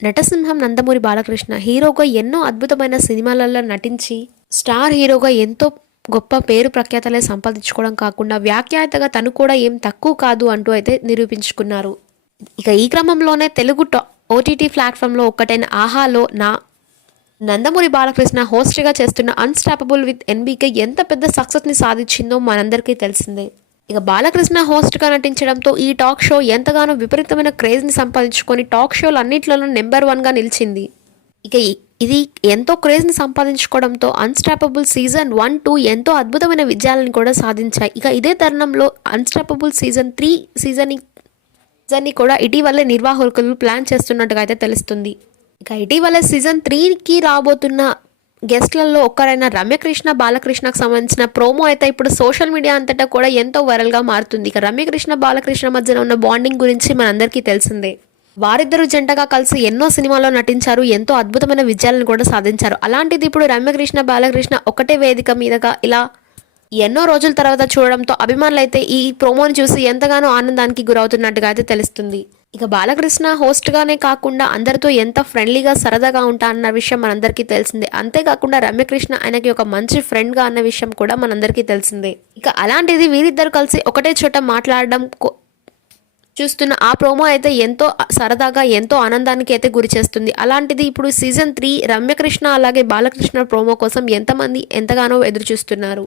నటసింహం నందమూరి బాలకృష్ణ హీరోగా ఎన్నో అద్భుతమైన సినిమాలలో నటించి స్టార్ హీరోగా ఎంతో గొప్ప పేరు ప్రఖ్యాతలే సంపాదించుకోవడం కాకుండా వ్యాఖ్యాతగా తను కూడా ఏం తక్కువ కాదు అంటూ అయితే నిరూపించుకున్నారు. ఇక ఈ క్రమంలోనే తెలుగు ఓటీటీ ప్లాట్ఫామ్లో ఒక్కటైన ఆహాలో నందమూరి బాలకృష్ణ హోస్ట్గా చేస్తున్న అన్స్టాపబుల్ విత్ ఎన్బీకే ఎంత పెద్ద సక్సెస్ని సాధించిందో మనందరికీ తెలిసిందే. ఇక బాలకృష్ణ హోస్ట్గా నటించడంతో ఈ టాక్ షో ఎంతగానో విపరీతమైన క్రేజ్ని సంపాదించుకొని టాక్ షోలు అన్నింటిలోనూ నెంబర్ 1గా నిలిచింది. ఇక ఇది ఎంతో క్రేజ్ని సంపాదించుకోవడంతో అన్స్టాపబుల్ సీజన్ 1, 2 ఎంతో అద్భుతమైన విజయాలను కూడా సాధించాయి. ఇక ఇదే తరుణంలో అన్స్టాపబుల్ సీజన్ 3 సీజన్ని కూడా ఇటీవలే నిర్వాహకులు ప్లాన్ చేస్తున్నట్టుగా అయితే తెలుస్తుంది. ఇక ఇటీవల సీజన్ 3కి రాబోతున్న గెస్ట్లలో ఒక్కరైన రమ్యకృష్ణ బాలకృష్ణకు సంబంధించిన ప్రోమో అయితే ఇప్పుడు సోషల్ మీడియా అంతటా కూడా ఎంతో వైరల్గా మారుతుంది. ఇక రమ్యకృష్ణ బాలకృష్ణ మధ్యన ఉన్న బాండింగ్ గురించి మనందరికీ తెలిసిందే. వారిద్దరూ జంటగా కలిసి ఎన్నో సినిమాల్లో నటించారు, ఎంతో అద్భుతమైన విజయాలను కూడా సాధించారు. అలాంటిది ఇప్పుడు రమ్యకృష్ణ బాలకృష్ణ ఒకటే వేదిక మీదగా ఇలా ఎన్నో రోజుల తర్వాత చూడడంతో అభిమానులు అయితే ఈ ప్రోమోని చూసి ఎంతగానో ఆనందానికి గురవుతున్నట్టుగా అయితే తెలుస్తుంది. ఇక బాలకృష్ణ హోస్ట్గానే కాకుండా అందరితో ఎంత ఫ్రెండ్లీగా సరదాగా ఉంటా అన్న విషయం మనందరికీ తెలిసిందే. అంతేకాకుండా రమ్యకృష్ణ ఆయనకి ఒక మంచి ఫ్రెండ్గా అన్న విషయం కూడా మనందరికీ తెలిసిందే. ఇక అలాంటిది వీరిద్దరు కలిసి ఒకటే చోట మాట్లాడడం చూస్తున్న ఆ ప్రోమో అయితే ఎంతో సరదాగా ఎంతో ఆనందానికి అయితే గురి చేస్తుంది. అలాంటిది ఇప్పుడు సీజన్ 3 రమ్యకృష్ణ అలాగే బాలకృష్ణ ప్రోమో కోసం ఎంతమంది ఎంతగానో ఎదురు చూస్తున్నారు.